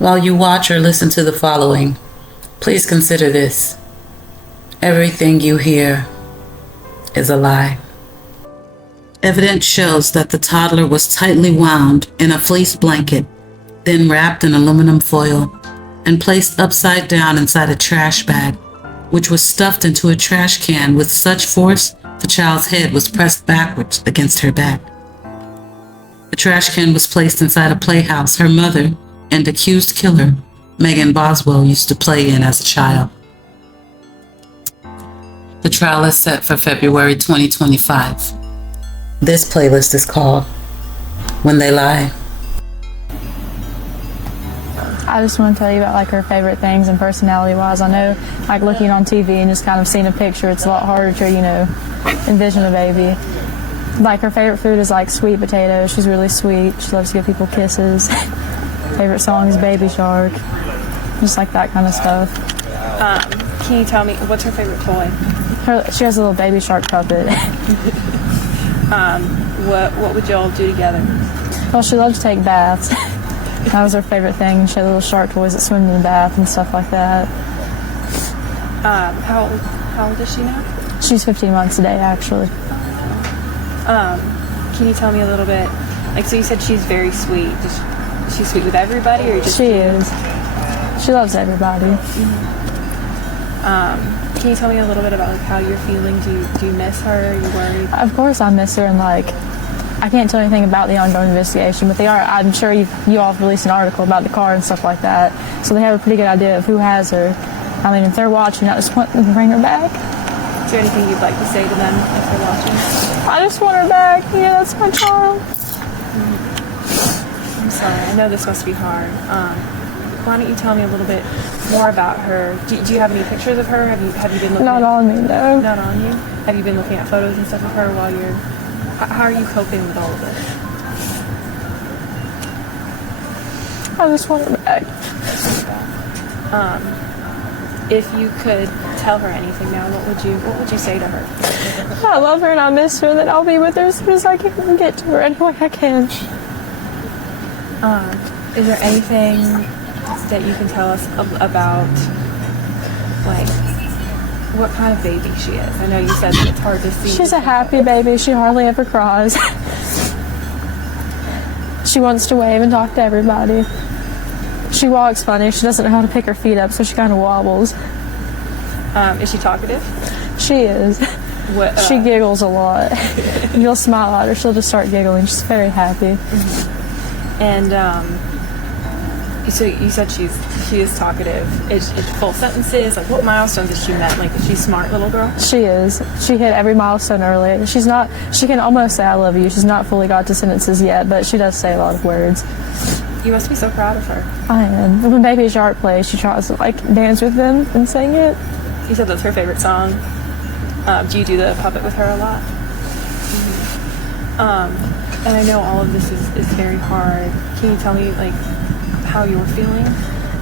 While you watch or listen to the following, please consider this. Everything you hear is a lie. Evidence shows that the toddler was tightly wound in a fleece blanket, then wrapped in aluminum foil and placed upside down inside a trash bag, which was stuffed into a trash can with such force the child's head was pressed backwards against her back. The trash can was placed inside a playhouse her mother and accused killer, Megan Boswell, used to play in as a child. The trial is set for February 2025. This playlist is called When They Lie. I just want to tell you about like her favorite things and personality-wise. I know, like looking on TV and just kind of seeing a picture, it's a lot harder to, envision a baby. Like her favorite food is like sweet potatoes. She's really sweet. She loves to give people kisses. Favorite song is Baby Shark. Just like that kind of stuff. Can you tell me, what's her favorite toy? She has a little Baby Shark puppet. What would y'all do together? Well, she loves to take baths. That was her favorite thing. She had little shark toys that swim in the bath and stuff like that. How old is she now? She's 15 months today, actually. Can you tell me a little bit, so you said she's very sweet. Is she sweet with everybody, or just She is. She loves everybody. Can you tell me a little bit about how you're feeling? Do you miss her? Are you worried? Of course I miss her, and I can't tell anything about the ongoing investigation, but I'm sure you all have released an article about the car and stuff like that, so they have a pretty good idea of who has her. I mean, if they're watching, I just want them to bring her back. Is there anything you'd like to say to them if they're watching? I just want her back. Yeah, that's my child. I'm sorry. I know this must be hard. Why don't you tell me a little bit more about her? Do you have any pictures of her? Have you been looking? Not on me, no. Not on you? Have you been looking at photos and stuff of her while you're... How are you coping with all of this? I just want her back. If you could tell her anything now, what would you say to her? I love her and I miss her, and that I'll be with her as soon as I can get to her any way I can. Is there anything that you can tell us about, what kind of baby she is? I know you said that it's hard to see. She's a happy baby. She hardly ever cries. She wants to wave and talk to everybody. She walks funny. She doesn't know how to pick her feet up, so she kind of wobbles. Is she talkative? She is. She giggles a lot. You'll smile at her, she'll just start giggling. She's very happy. Mm-hmm. And so you said she is talkative. Is full sentences? What milestones has she met? Is she a smart little girl? She is. She hit every milestone early. She can almost say I love you. She's not fully got to sentences yet, but she does say a lot of words. You must be so proud of her. I am. When Baby Shark plays, she tries to dance with them and sing it. You said that's her favorite song. Do you do the puppet with her a lot? Mm-hmm. And I know all of this is very hard. Can you tell me how you're feeling?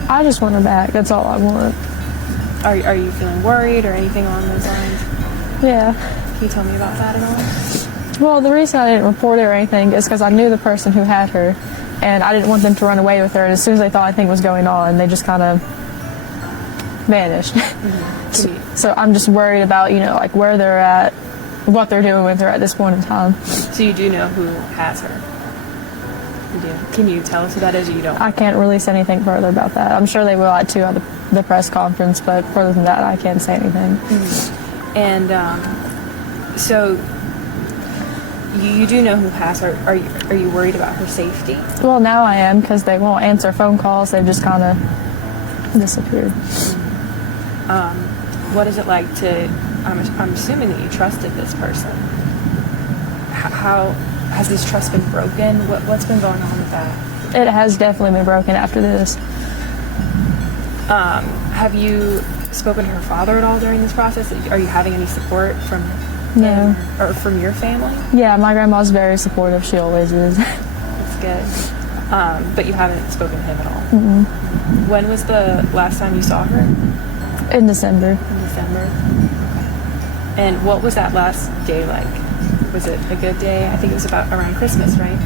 I just want her back. That's all I want. Are you feeling worried or anything along those lines? Yeah. Can you tell me about that at all? Well, the reason I didn't report it or anything is because I knew the person who had her, and I didn't want them to run away with her. And as soon as they thought anything was going on, they just kind of vanished. Mm-hmm. So I'm just worried about, where they're at, what they're doing with her at this point in time. So you do know who has her? You do. Can you tell us who that is, or you don't? I can't release anything further about that. I'm sure they will at the press conference, but further than that, I can't say anything. Mm-hmm. And so you do know who has her. Are you worried about her safety? Well, now I am, because they won't answer phone calls. They've just kind of disappeared. What is it like to? I'm assuming that you trusted this person. How has this trust been broken? What's been going on with that? It has definitely been broken after this. Have you spoken to her father at all during this process? Are you having any support from No. Or from your family? Yeah, my grandma's very supportive. She always is. That's good. But you haven't spoken to him at all? Mm-mm. When was the last time you saw her? In December. In December. And what was that last day like? Was it a good day? I think it was about around Christmas, right?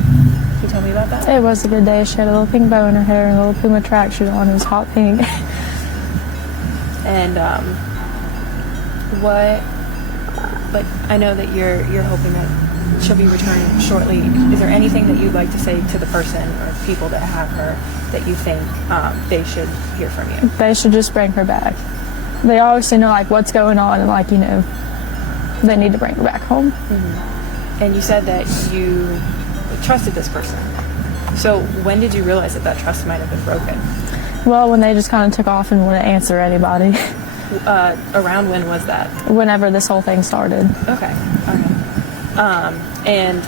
Can you tell me about that? It was a good day. She had a little pink bow in her hair and a little Puma tracksuit on. It was hot pink. And like, I know that you're hoping that she'll be returning shortly. Is there anything that you'd like to say to the person or people that have her that you think they should hear from you? They should just bring her back. They obviously know like what's going on, and like, you know, they need to bring her back home. And you said that you trusted this person. So when did you realize that trust might have been broken? Well, when they just kind of took off and wouldn't answer anybody. Around when was that? Whenever this whole thing started. Okay. And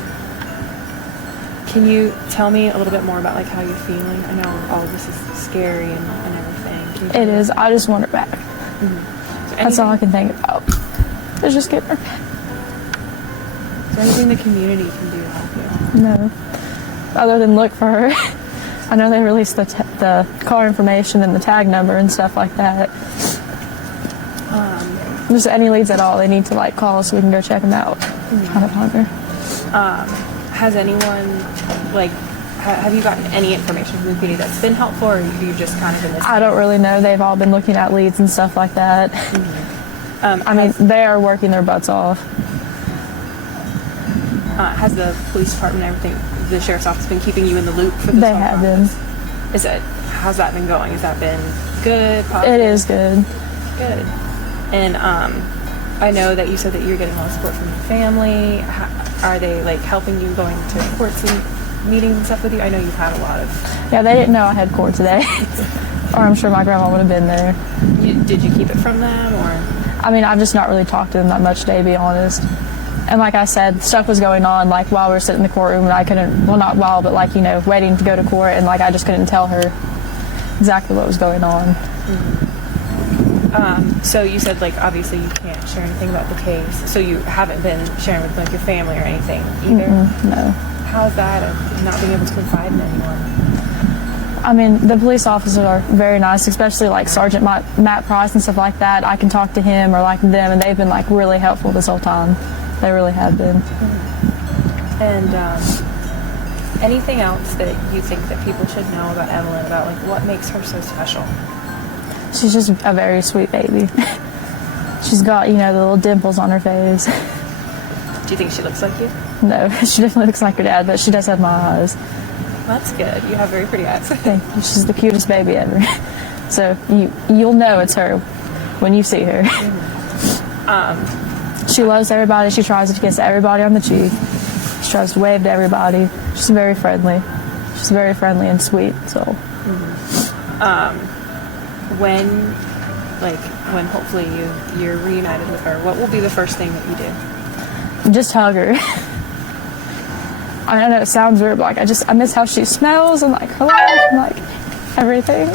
can you tell me a little bit more about like how you're feeling? I know all of this is scary and everything. It is. I just want her back. That's all I can think about. Is just getting her back. Is there anything the community can do to help you? No. Other than look for her. I know they released the car information and the tag number and stuff like that. Just any leads at all, they need to like call us so we can go check them out. Try to find her. Has anyone like have you gotten any information from the community that's been helpful, or you just kind of been listening? I don't really know. They've all been looking at leads and stuff like that. I mean, they are working their butts off. Has the police department and everything, the sheriff's office, been keeping you in the loop for this? They whole have process? How's that been going? Has that been good? Positive? It is good. Good. And I know that you said that you're getting a lot of support from your family. Are they like helping you going to courts and meetings and stuff with you? I know you've had a lot of. Yeah, they didn't know I had court today, or I'm sure my grandma would have been there. Did you keep it from them, or? I mean, I've just not really talked to them that much today, to be honest. And like I said, stuff was going on like while we were sitting in the courtroom, and I couldn't. Well, not while, but like, you know, waiting to go to court, and like I just couldn't tell her exactly what was going on. So you said, like, obviously you can't share anything about the case. So you haven't been sharing with, like, your family or anything either? No. How's that, of not being able to confide in anyone? I mean, the police officers are very nice, especially, like, Sergeant Matt Price and stuff like that. I can talk to him or, like, them, and they've been, like, really helpful this whole time. They really have been. And anything else that you think that people should know about Evelyn, about, like, what makes her so special? She's just a very sweet baby. She's got, you know, the little dimples on her face. Do you think she looks like you? No, she definitely looks like her dad, but she does have my eyes. That's good. You have very pretty eyes. Thank you. She's the cutest baby ever. So you'll know it's her when you see her. She loves everybody. She tries to kiss everybody on the cheek. She tries to wave to everybody. She's very friendly. She's very friendly and sweet. So. When hopefully you're reunited with her, what will be the first thing that you do? Just hug her. I know it sounds weird, but like I miss how she smells and like her laugh and like everything.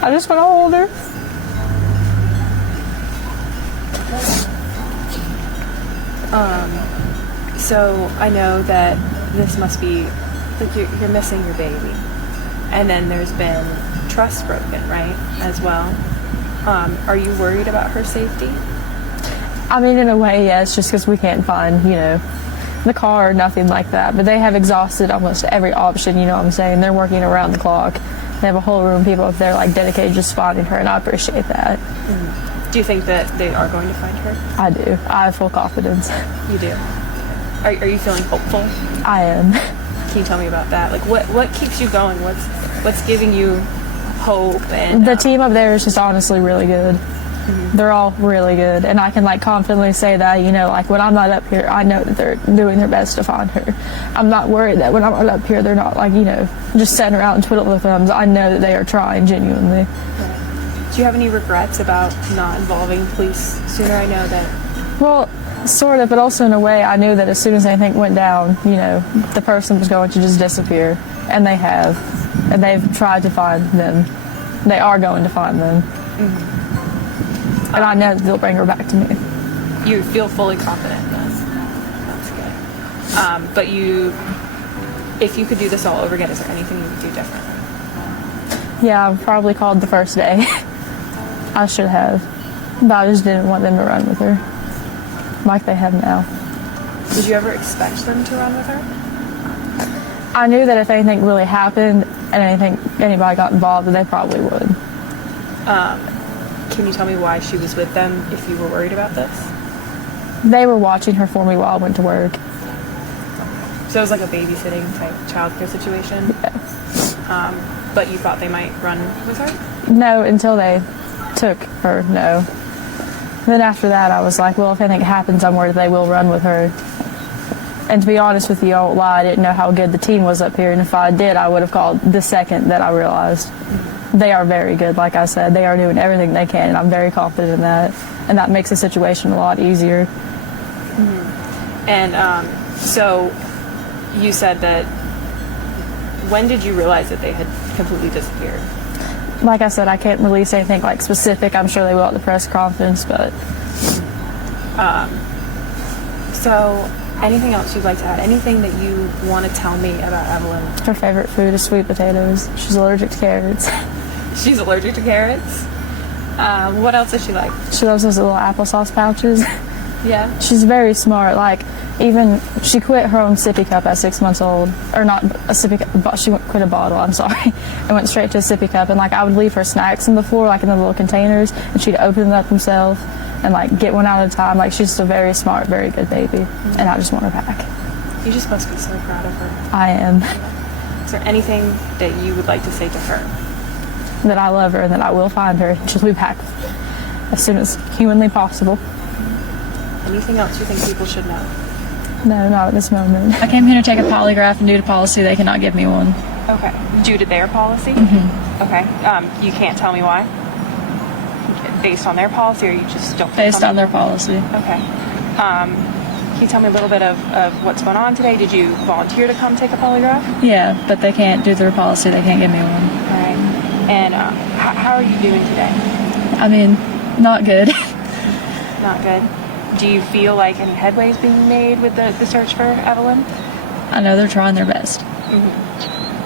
I just want to hold her. So I know that this must be like you're missing your baby. And then there's been trust broken, right, as well. Are you worried about her safety? I mean, in a way, yes, just because we can't find, you know, the car or nothing like that. But they have exhausted almost every option, you know what I'm saying? They're working around the clock. They have a whole room of people up there, like, dedicated just finding her, and I appreciate that. Do you think that they are going to find her? I do. I have full confidence. You do? Are you feeling hopeful? I am. Can you tell me about that? Like, what keeps you going? What's giving you hope? And the team up there is just honestly really good. They're all really good, and I can like confidently say that, you know, like when I'm not up here, I know that they're doing their best to find her. I'm not worried that when I'm not up here, they're not like, you know, just sitting around and twiddling their thumbs. I know that they are trying genuinely. Right. Do you have any regrets about not involving police sooner? I know that. Well, sort of, but also in a way, I knew that as soon as anything went down, you know, the person was going to just disappear, and they have, and they've tried to find them. They are going to find them. And I know that they'll bring her back to me. You feel fully confident in this. That's good. But if you could do this all over again, is there anything you would do differently? Yeah, I probably called the first day. I should have. But I just didn't want them to run with her like they have now. Did you ever expect them to run with her? I knew that if anything really happened and anybody got involved, that they probably would. Can you tell me why she was with them if you were worried about this? They were watching her for me while I went to work. So it was like a babysitting type childcare situation? Yeah. But you thought they might run with her? No, until they took her, no. Then after that, I was like, well, if anything happens, I'm worried they will run with her. And to be honest with you, I won't lie, I didn't know how good the team was up here, and if I did, I would have called the second that I realized. They are very good, like I said. They are doing everything they can, and I'm very confident in that. And that makes the situation a lot easier. And so you said that, when did you realize that they had completely disappeared? Like I said, I can't release anything like specific. I'm sure they will at the press conference, but... So anything else you'd like to add? Anything that you want to tell me about Evelyn? Her favorite food is sweet potatoes. She's allergic to carrots. She's allergic to carrots? What else does she like? She loves those little applesauce pouches. Yeah? She's very smart. Like, even she quit her own sippy cup at 6 months old. Or not a sippy cup, she quit a bottle, I'm sorry. And went straight to a sippy cup. And like, I would leave her snacks on the floor, like in the little containers, and she'd open them up herself and like get one at a time. Like, she's just a very smart, very good baby. And I just want her back. You just must be so proud of her. I am. Is there anything that you would like to say to her? That I love her and that I will find her. She'll be back as soon as humanly possible. Anything else you think people should know? No, not at this moment. I came here to take a polygraph, and due to policy, they cannot give me one. Okay. Due to their policy? Mm-hmm. Okay. You can't tell me why? Based on their policy, or you just don't? Based on their policy. Okay. Can you tell me a little bit of what's going on today? Did you volunteer to come take a polygraph? Yeah, but they can't, due to their policy, they can't give me one. All right. And how are you doing today? I mean, not good. Not good. Do you feel like any headway is being made with the search for Evelyn? I know they're trying their best.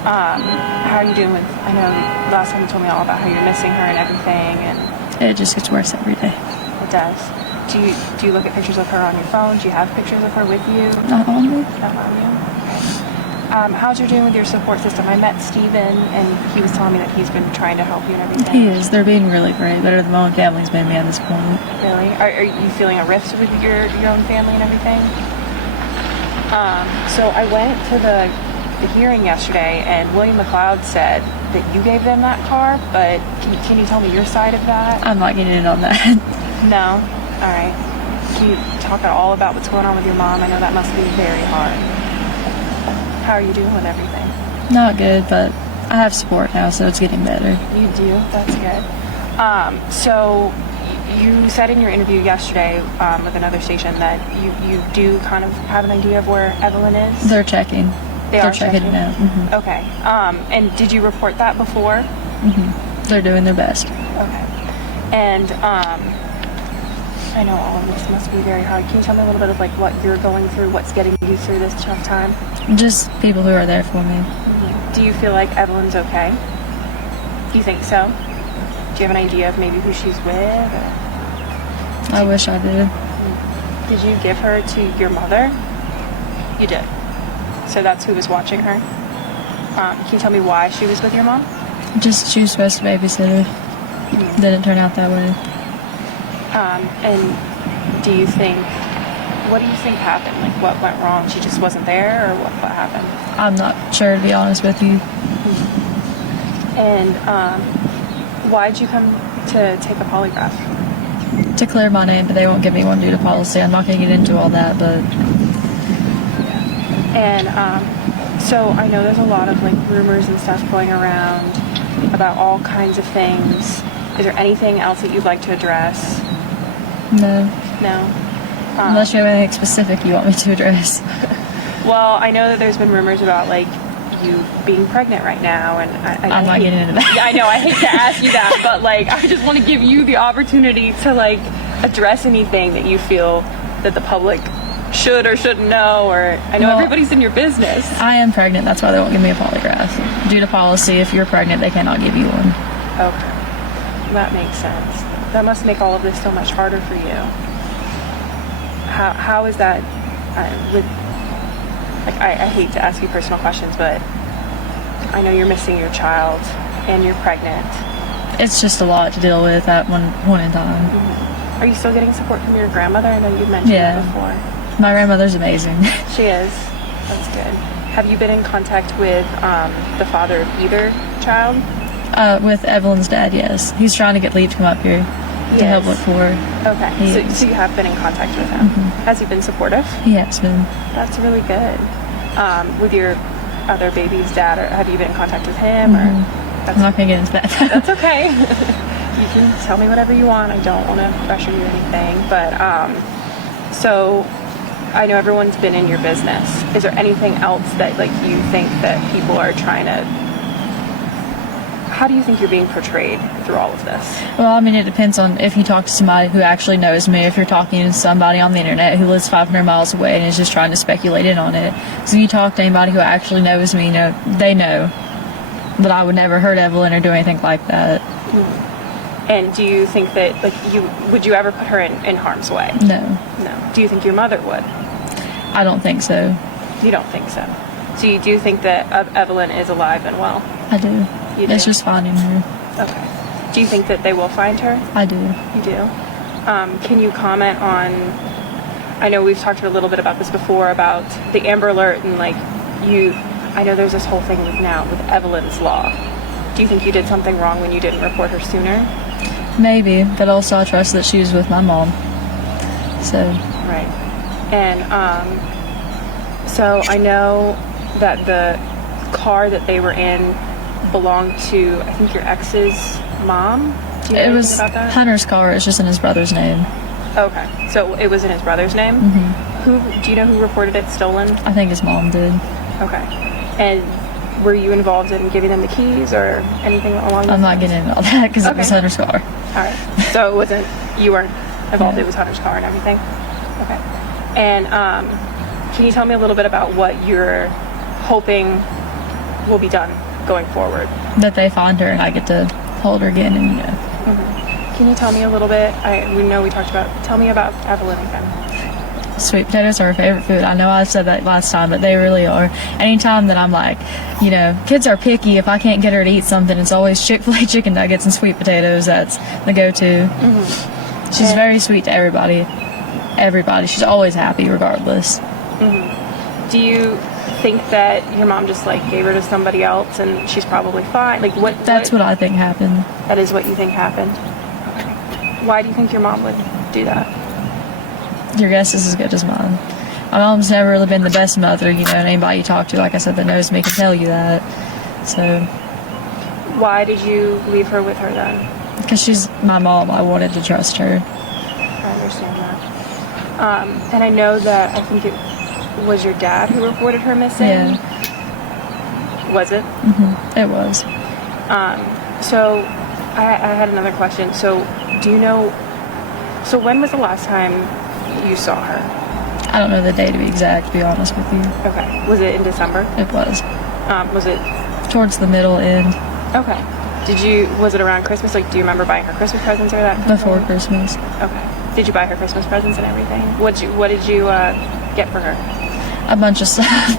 How are you doing with, I know last time you told me all about how you're missing her and everything, and It just gets worse every day. it does. Do you look at pictures of her on your phone? Do you have pictures of her with you? Not on me. Not on you? Okay. How's you doing with your support system? I met Steven, and he was telling me that he's been trying to help you and everything. He is. They're being really great. Better than my own family's been me at this point. Really? Are you feeling a rift with your own family and everything? So I went to the hearing yesterday, and William McLeod said that you gave them that car, but can you tell me your side of that? I'm not getting in on that. No? All right. Can you talk at all about what's going on with your mom? I know that must be very hard. How are you doing with everything? Not good, but I have support now, so it's getting better. You do? That's good. So you said in your interview yesterday with another station that you do kind of have an idea of where Evelyn is? They're checking. They're checking it out. Mm-hmm. Okay. And did you report that before? Mm-hmm. They're doing their best. Okay. And I know all of this must be very hard. Can you tell me a little bit of like what you're going through, what's getting you through this tough time? Just people who are there for me. Do you feel like Evelyn's okay? Do you think so? Do you have an idea of maybe who she's with? Or? I wish I did. Did you give her to your mother? You did. So that's who was watching her? Can you tell me why she was with your mom? Just she was supposed to babysit her. Didn't turn out that way. And what do you think happened? Like, what went wrong? She just wasn't there, or what happened? I'm not sure, to be honest with you. And why'd you come to take a polygraph? To clear my name, but they won't give me one due to policy. I'm not going to get into all that, but... And so I know there's a lot of like rumors and stuff going around about all kinds of things. Is there anything else that you'd like to address? No. No? Unless you have anything specific you want me to address. Well, I know that there's been rumors about like you being pregnant right now, and I'm not getting into that. I know, I hate to ask you that, but like I just want to give you the opportunity to like address anything that you feel that the public should or shouldn't know, or I know everybody's in your business. I am pregnant, that's why they won't give me a polygraph. Due to policy, if you're pregnant, they cannot give you one. Okay. That makes sense. That must make all of this so much harder for you. How is that I hate to ask you personal questions, but I know you're missing your child and you're pregnant. It's just a lot to deal with at one point in time. Are you still getting support from your grandmother? I know you mentioned it before. My grandmother's amazing. She is. That's good. Have you been in contact with the father of either child? With Evelyn's dad, yes. He's trying to get leave to come up here to help look for her. Okay. So you have been in contact with him. Has he been supportive? He has been. That's really good. With your other baby's dad, or have you been in contact with him? Or I'm not going to get into that. That's okay. You can tell me whatever you want. I don't want to pressure you or anything. But, so I know everyone's been in your business. Is there anything else that, like, you think that people are trying to... How do you think you're being portrayed through all of this? Well, I mean, it depends on if you talk to somebody who actually knows me. If you're talking to somebody on the internet who lives 500 miles away and is just trying to speculate in on it. So you talk to anybody who actually knows me, they know that I would never hurt Evelyn or do anything like that. And do you think that, like, would you ever put her in harm's way? No. No. Do you think your mother would? I don't think so. You don't think so? So you do think that Evelyn is alive and well? I do. You do? It's just finding her. Okay. Do you think that they will find her? I do. You do? Can you comment on, I know we've talked a little bit about this before, about the Amber Alert and, like, I know there's this whole thing with Evelyn's law. Do you think you did something wrong when you didn't report her sooner? Maybe, but also I trust that she was with my mom. So. Right. And so I know that the car that they were in belonged to, I think, your ex's mom. Do you know anything about that? Hunter's car. It's just in his brother's name. Okay. So it was in his brother's name? Do you know who reported it stolen? I think his mom did. Okay. And were you involved in giving them the keys or anything along those I'm not getting into all that because it was Okay. Hunter's car. All right. So you weren't involved. No. It was Hunter's car and everything. Okay. And can you tell me a little bit about what you're hoping will be done going forward? That they find her and I get to hold her again and Can you tell me a little bit? We know we talked about. Tell me about Evelyn again. Sweet potatoes are her favorite food. I know I said that last time, but they really are. Anytime that I'm like, kids are picky. If I can't get her to eat something, it's always Chick-fil-A chicken nuggets and sweet potatoes. That's the go-to. She's very sweet to everybody. Everybody. She's always happy regardless. Do you think that your mom just, like, gave her to somebody else and she's probably fine? Like, That's what I think happened. That is what you think happened? Okay. Why do you think your mom would do that? Your guess is as good as mine. My mom's never really been the best mother, and anybody you talk to, like I said, that knows me can tell you that. So. Why did you leave her with her then? Because she's my mom. I wanted to trust her. I understand that. And I know that I think it was your dad who reported her missing. Yeah. Was it? It was. So I had another question. So do you know, so when was the last time you saw her? I don't know the day to be exact, to be honest with you. Okay. Was it in December? It was. Was it? Towards the middle end. Okay. Was it around Christmas? Like, do you remember buying her Christmas presents or that? Before Christmas. Okay. Did you buy her Christmas presents and everything? What did you get for her? A bunch of stuff.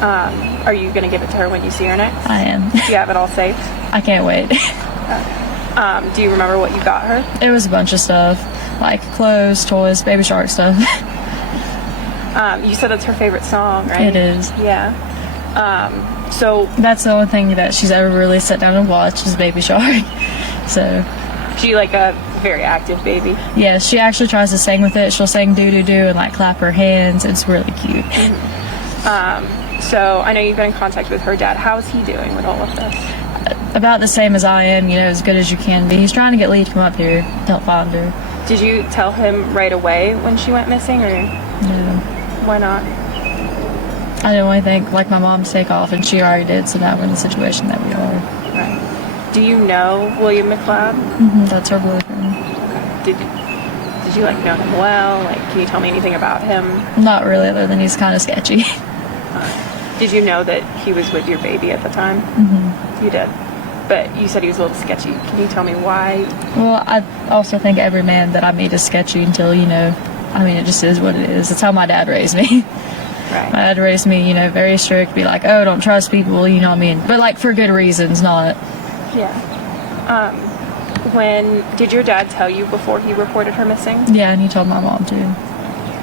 Are you going to give it to her when you see her next? I am. Do you have it all safe? I can't wait. Do you remember what you got her? It was a bunch of stuff. Like clothes, toys, Baby Shark stuff. You said that's her favorite song, right? It is. Yeah. So That's the only thing that she's ever really sat down and watched is Baby Shark. So. she like a very active baby. Yeah, she actually tries to sing with it. She'll sing doo-doo-doo and, like, clap her hands. It's really cute. So I know you've been in contact with her dad. How's he doing with all of this? About the same as I am, as good as you can be. He's trying to get Lee to come up here to help find her. Did you tell him right away when she went missing, or No. why not? I didn't want to think, like, my mom's take off, and she already did, so now we're in the situation that we are. Right. Do you know William McLeod? That's her boyfriend. Did you like know him well? Like, can you tell me anything about him? Not really, other than he's kind of sketchy. Did you know that he was with your baby at the time? You did. But you said he was a little sketchy. Can you tell me why? Well, I also think every man that I meet is sketchy until, I mean, it just is what it is. It's how my dad raised me. Right. My dad raised me, you know, very strict, be like, oh, don't trust people, you know what I mean? But like for good reasons, not. Yeah. When did your dad tell you before he reported her missing? Yeah, and he told my mom too.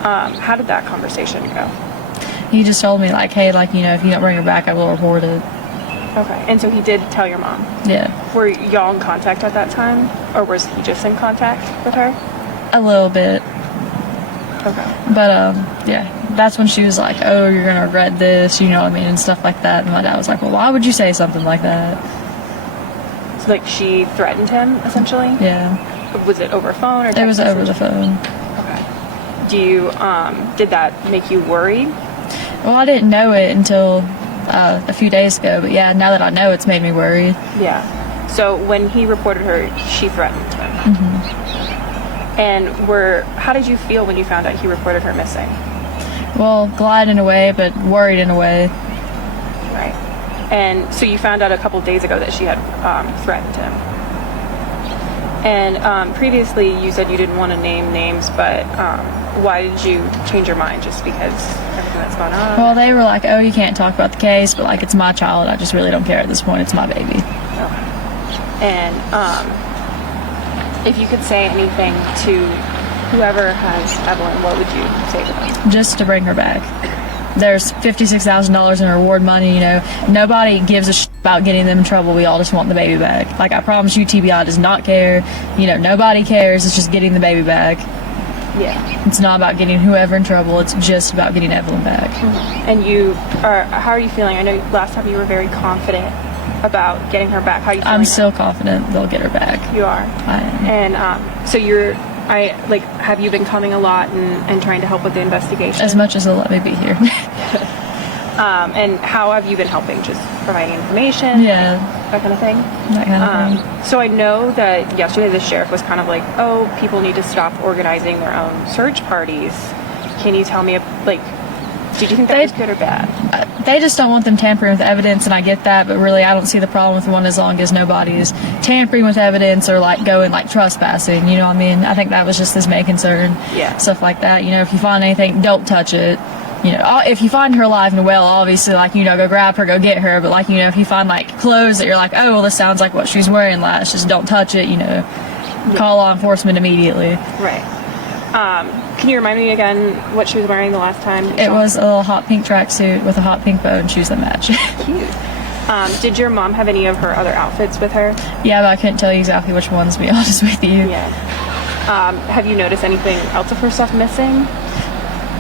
How did that conversation go? He just told me like, hey, like, you know, if you don't bring her back, I will report it. Okay. And so he did tell your mom? Yeah. Were y'all in contact at that time? Or was he just in contact with her? A little bit. Okay. But, yeah, that's when she was like, oh, you're going to regret this, you know what I mean, and stuff like that. And my dad was like, well, why would you say something like that? So, like, she threatened him, essentially? Yeah. Was it over phone or text It was over message? the phone. Okay. Do you, did that make you worried? Well, I didn't know it until a few days ago, but yeah, now that I know, it's made me worried. Yeah. So when he reported her, she threatened him. Mm-hmm. And how did you feel when you found out he reported her missing? Well, glad in a way, but worried in a way. Right. And so you found out a couple days ago that she had threatened him. And previously you said you didn't want to name names, but why did you change your mind? Just because everything that's gone on? Well, they were like, oh, you can't talk about the case, but like, it's my child. I just really don't care at this point. It's my baby. Okay. And if you could say anything to whoever has Evelyn, what would you say to them? Just to bring her back. There's $56,000 in reward money, you know. Nobody gives a about getting them in trouble. We all just want the baby back. Like, I promise you, TBI does not care. You know, nobody cares. It's just getting the baby back. Yeah. It's not about getting whoever in trouble. It's just about getting Evelyn back. Mm-hmm. And how are you feeling? I know last time you were very confident about getting her back. How are you feeling? I'm still confident they'll get her back. You are? I am. And so have you been coming a lot and trying to help with the investigation? As much as they'll let me be here. And how have you been helping? Just providing information? Yeah. That kind of thing? That kind of thing. So I know that yesterday the sheriff was kind of like, oh, people need to stop organizing their own search parties. Can you tell me, did you think that was good or bad? They just don't want them tampering with evidence, and I get that, but really I don't see the problem with one as long as nobody is tampering with evidence or going trespassing, you know what I mean? I think that was just his main concern. Yeah. Stuff like that. You know, if you find anything, don't touch it. You know, if you find her alive and well, obviously, go grab her, go get her. But, if you find, clothes that you're like, oh, well, this sounds like what she's wearing last, just don't touch it, you know. Yeah. Call law enforcement immediately. Right. Can you remind me again what she was wearing the last time? It was a little hot pink tracksuit with a hot pink bow and shoes that match. Cute. Did your mom have any of her other outfits with her? Yeah, but I couldn't tell you exactly which ones, to be honest with you. Yeah. Have you noticed anything else of her stuff missing?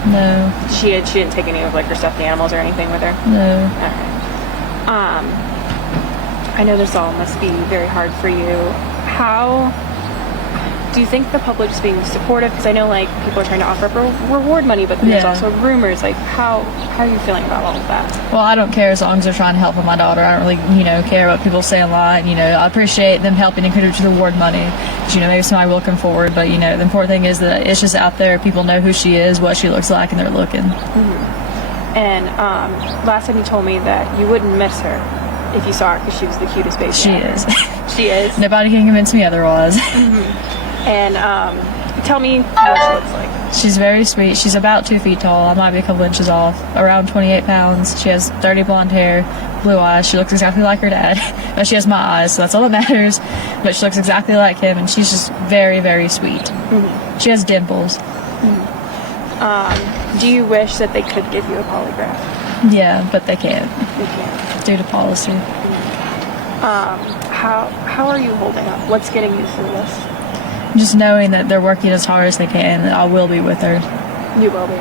No. She didn't take any of her stuffed animals or anything with her? No. Okay. I know this all must be very hard for you. How do you think the public is being supportive? Because I know people are trying to offer up reward money, but there's also rumors. How are you feeling about all of that? Well, I don't care as long as they're trying to help my daughter. I don't really care what people say online. I appreciate them helping and contribute to the reward money. Maybe somebody will come forward, but the important thing is that it's just out there. People know who she is, what she looks like, and they're looking. Mm-hmm. And last time you told me that you wouldn't miss her if you saw her because she was the cutest baby. She is. She is. Nobody can convince me otherwise. Mm-hmm. And tell me what she looks like. She's very sweet. She's about 2 feet tall. I might be a couple inches off. Around 28 pounds. She has dirty blonde hair, blue eyes. She looks exactly like her dad. But she has my eyes, so that's all that matters. But she looks exactly like him, and she's just very, very sweet. Mm-hmm. She has dimples. Mm-hmm. Do you wish that they could give you a polygraph? Yeah, but they can't. They can't. Due to policy. How are you holding up? What's getting you through this? Just knowing that they're working as hard as they can, and I will be with her. You will be.